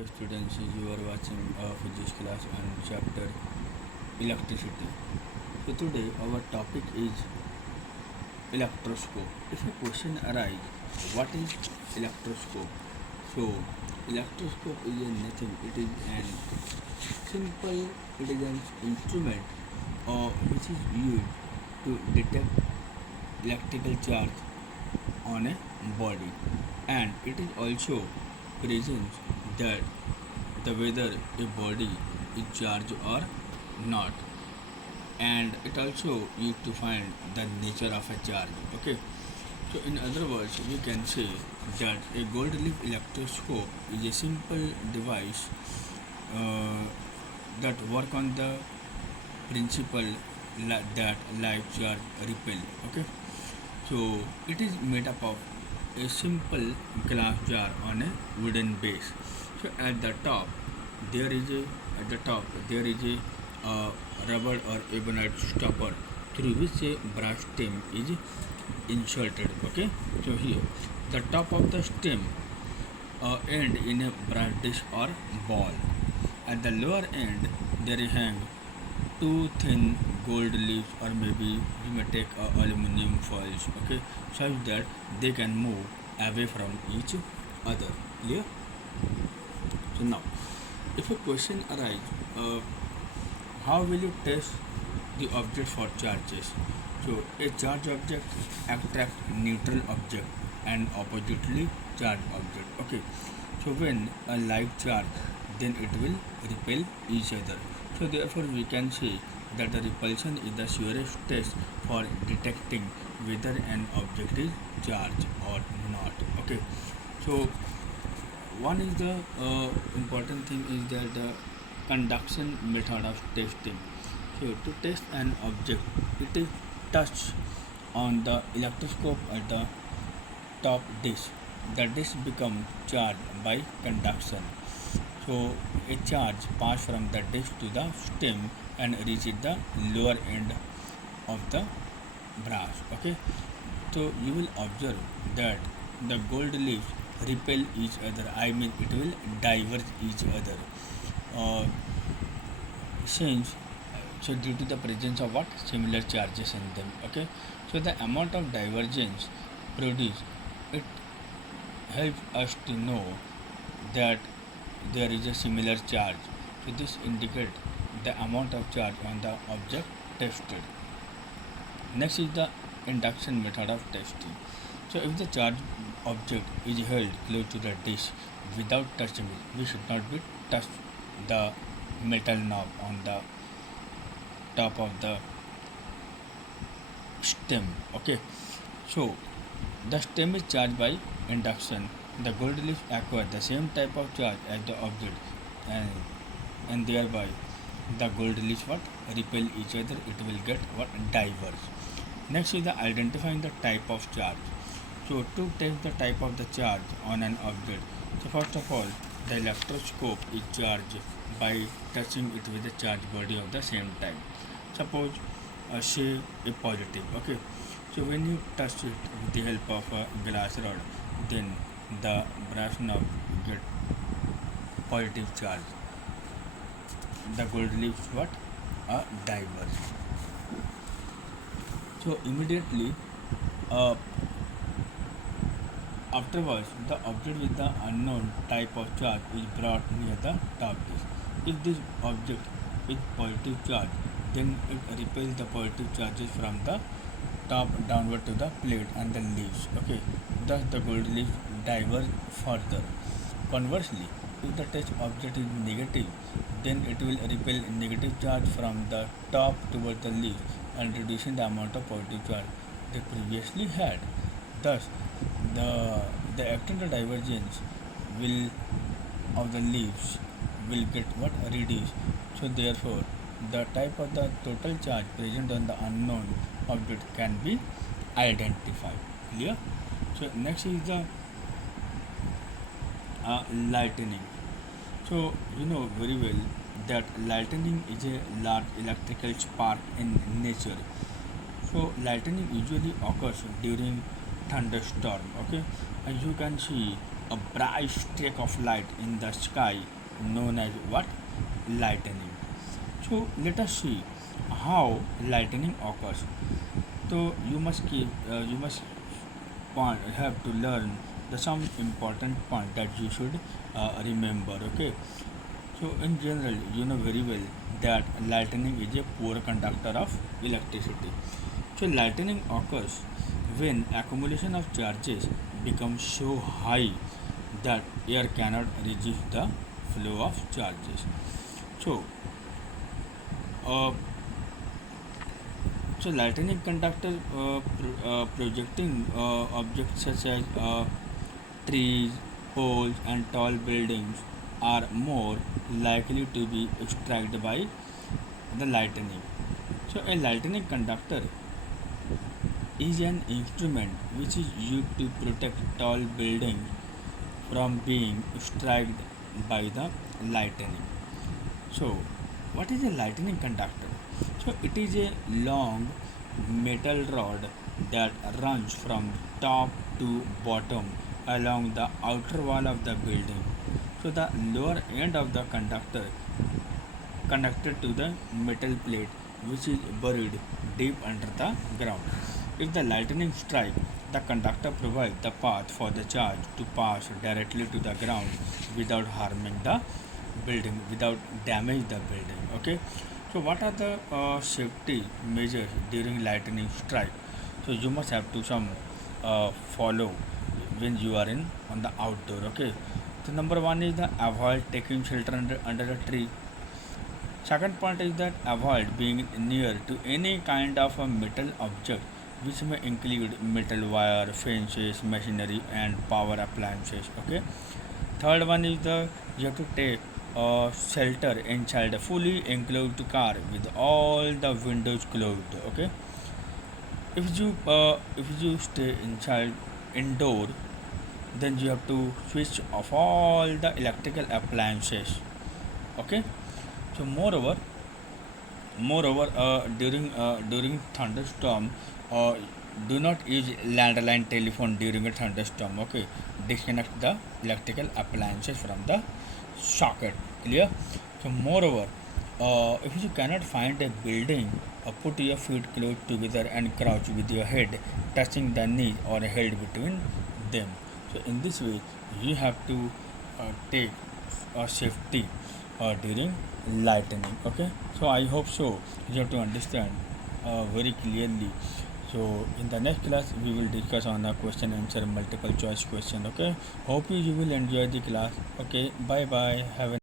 Hello students, you are watching a physics class on chapter electricity. So today our topic is electroscope. If a question arises, what is electroscope? So electroscope is a nothing. It is an simple, it is an instrument which is used to detect electrical charge on a body, and it is also presents that the whether a body is charged or not, and it also used to find the nature of a charge. Okay, so in other words we can say that a gold leaf electroscope is a simple device uh, that work on the principle that light charge repel. Okay, so it is made up of a simple glass jar on a wooden base. So at the top there is a rubber or ebonite stopper through which a brass stem is inserted. Okay, so here the top of the stem end in a brass disc or ball. At the lower end there hang two thin gold leaves, or maybe you may take aluminum foils, okay, such that they can move away from each other. Clear? So now if a question arises, how will you test the object for charges? So a charged object attracts neutral object and oppositely charged object. Okay, so when a like charge, then it will repel each other. So therefore we can say that the repulsion is the surest test for detecting whether an object is charged or not. Okay, so one is the important thing is that the conduction method of testing. So to test an object, it is touched on the electroscope at the top dish. The dish becomes charged by conduction. So a charge passes from the dish to the stem and reaches the lower end of the brass. Okay, so you will observe that the gold leaves repel each other. I mean, it will diverge each other. Uh, since so due to the presence of what similar charges in them. Okay, so the amount of divergence produced, it helps us to know that there is a similar charge. So this indicates the amount of charge on the object tested. Next is the induction method of testing. So if the charged object is held close to the dish without touching it, we should not be touch the metal knob on the top of the stem. Okay, so the stem is charged by induction. The gold leaf acquire the same type of charge as the object, and thereby the gold leaves what repel each other. It will get what diverge. Next is the identifying the type of charge. So to test the type of the charge on an object, so first of all the electroscope is charged by touching it with the charged body of the same type. Suppose say a positive. Okay, so when you touch it with the help of a glass rod, then the brass knob get positive charge. The gold leaves what a diverge. So immediately uh, afterwards, the object with the unknown type of charge is brought near the top disk. If this object is positive charge, then it repels the positive charges from the top downward to the plate and the leaves. Okay, thus the gold leaf diverge further. Conversely, if the touch object is negative, then it will repel negative charge from the top towards the leaf and reducing the amount of positive charge they previously had. Thus, the external divergence will of the leaves will get what reduced. So therefore, the type of the total charge present on the unknown object can be identified. Clear? So next is the lightning. So you know very well that lightning is a large electrical spark in nature. So lightning usually occurs during thunderstorm. Okay, as you can see a bright streak of light in the sky known as what? Lightning. So let us see how lightning occurs. So you must have to learn the some important point that you should remember. Okay. So in general, you know very well that lightning is a poor conductor of electricity. So lightning occurs when accumulation of charges becomes so high that air cannot resist the flow of charges. So, uh, so lightning conductor projecting objects such as trees, poles, and tall buildings are more likely to be struck by the lightning. So, a lightning conductor is an instrument which is used to protect tall buildings from being struck by the lightning. So, what is a lightning conductor? So, it is a long metal rod that runs from top to bottom along the outer wall of the building. So, the lower end of the conductor connected to the metal plate which is buried deep under the ground. If the lightning strikes, the conductor provides the path for the charge to pass directly to the ground without harming the building, without damage the building. Okay. So what are the safety measures during lightning strike? So you must have to some follow when you are in on the outdoor. Okay. So number one is the avoid taking shelter under a tree. Second point is that avoid being near to any kind of a metal object which may include metal wire, fences, machinery and power appliances. Okay. Third one is the you have to take shelter inside a fully enclosed car with all the windows closed. Okay. If you stay inside indoor, then you have to switch off all the electrical appliances. Okay. So moreover, during thunderstorm, uh, do not use landline telephone during a thunderstorm. Okay, disconnect the electrical appliances from the socket. Clear? So moreover, if you cannot find a building, put your feet close together and crouch with your head touching the knee or held between them. So in this way, you have to take safety during lightning. Okay, so I hope so you have to understand very clearly. So in the next class we will discuss on a question answer multiple choice question. Okay, hope you will enjoy the class. Okay, bye bye, have a